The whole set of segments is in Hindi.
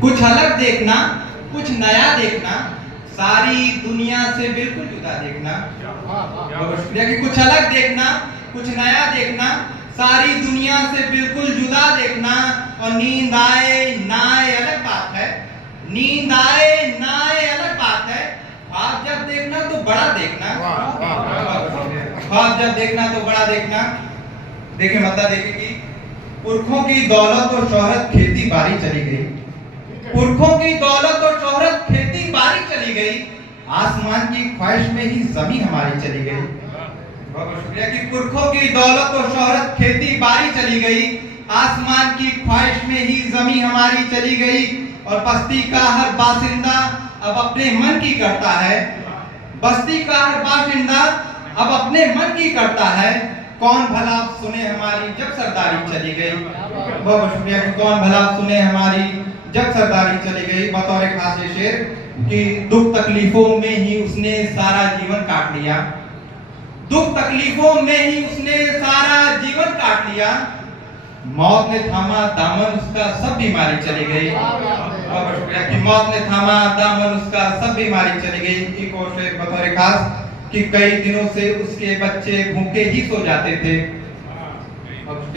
कुछ अलग देखना, कुछ नया देखना, सारी दुनिया से बिल्कुल जुदा देखना। बहुत शुक्रिया। कि कुछ अलग देखना, कुछ नया देखना, सारी दुनिया से बिल्कुल जुदा देखना। और नींद आए ना आए अलग बात है, नींद आए ना आए अलग बात है। ख्वाब जब देखना तो बड़ा देखना, ख्वाब जब देखना तो बड़ा देखना। देखिए मतलब देखिए कि पुरखों की दौलत और शोहरत खेती बारी चली गई, पुरखों की दौलत और शोहरत खेती बारी चली गई, आसमान की ख्वाहिश में ही जमीन हमारी चली गई। बहुत शुक्रिया। कि पुरखों की दौलत और शोहरत खेती बारी चली गई, आसमान की ख्वाहिश में ही जमीन हमारी चली गई। और बस्ती का हर बासिंदा अब अपने मन की करता है, बस्ती का हर बासिंदा अब अपने मन की करता है। कौन भला सुने हमारी जब सरदारी चली गई। बहुत शुक्रिया। कि कौन भला सुने हमारी जब सरदारी चली गई। बतौर खास शेर कि दुख तकलीफों में ही उसने सारा जीवन काट लिया, दुख तकलीफों में ही उसने सारा जीवन काट लिया। मौत ने थामा दामन उसका सब बीमारी चली गई। बहुत शुक्रिया। कि मौत ने थामा दामन उसका सब बीमारी चली गई। एक और शेर बतौर खास कि कई दिनों से उसके बच्चे भूखे ही सो जाते थे,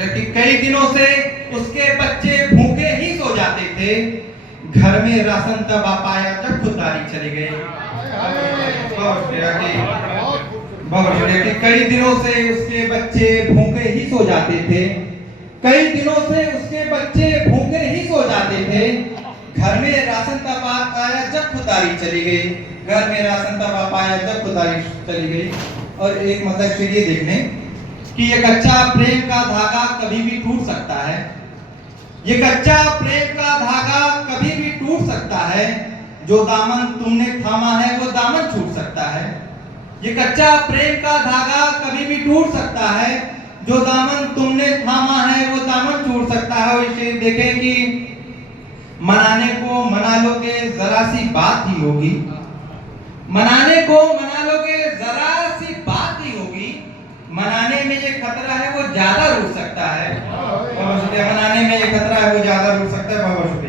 कि कई दिनों से उसके बच्चे भूखे ही सो जाते थे। घर में राशन तब आ पाया जब खुददारी चली गई। बहुत शुक्रिया। कि कई दिनों से उसके बच्चे भूखे ही सो जाते थे, कई दिनों से उसके बच्चे भूखे ही सो जाते थे। घर में राशन तब आ पाया जब खुददारी चली गई, घर में राशन तब आ पाया जब खुददारी चली गई। और एक मतलब फिर ये देखने कि ये कच्चा प्रेम का धागा कभी भी टूट सकता है, ये कच्चा प्रेम का धागा कभी भी टूट सकता है। जो दामन तुमने थामा है वो दामन छूट सकता है। ये कच्चा प्रेम का धागा कभी भी टूट सकता है, जो दामन तुमने थामा है वो दामन छूट सकता है। और इसे देखें कि मनाने को मना लोगे जरा सी बात ही होगी, मनाने को मना लोगे जरा सी बात ही होगी। मनाने में ये खतरा है वो ज्यादा रुक सकता है। बहुत शुक्रिया। मनाने में ये खतरा है वो ज्यादा रुक सकता है। बहुत शुक्रिया।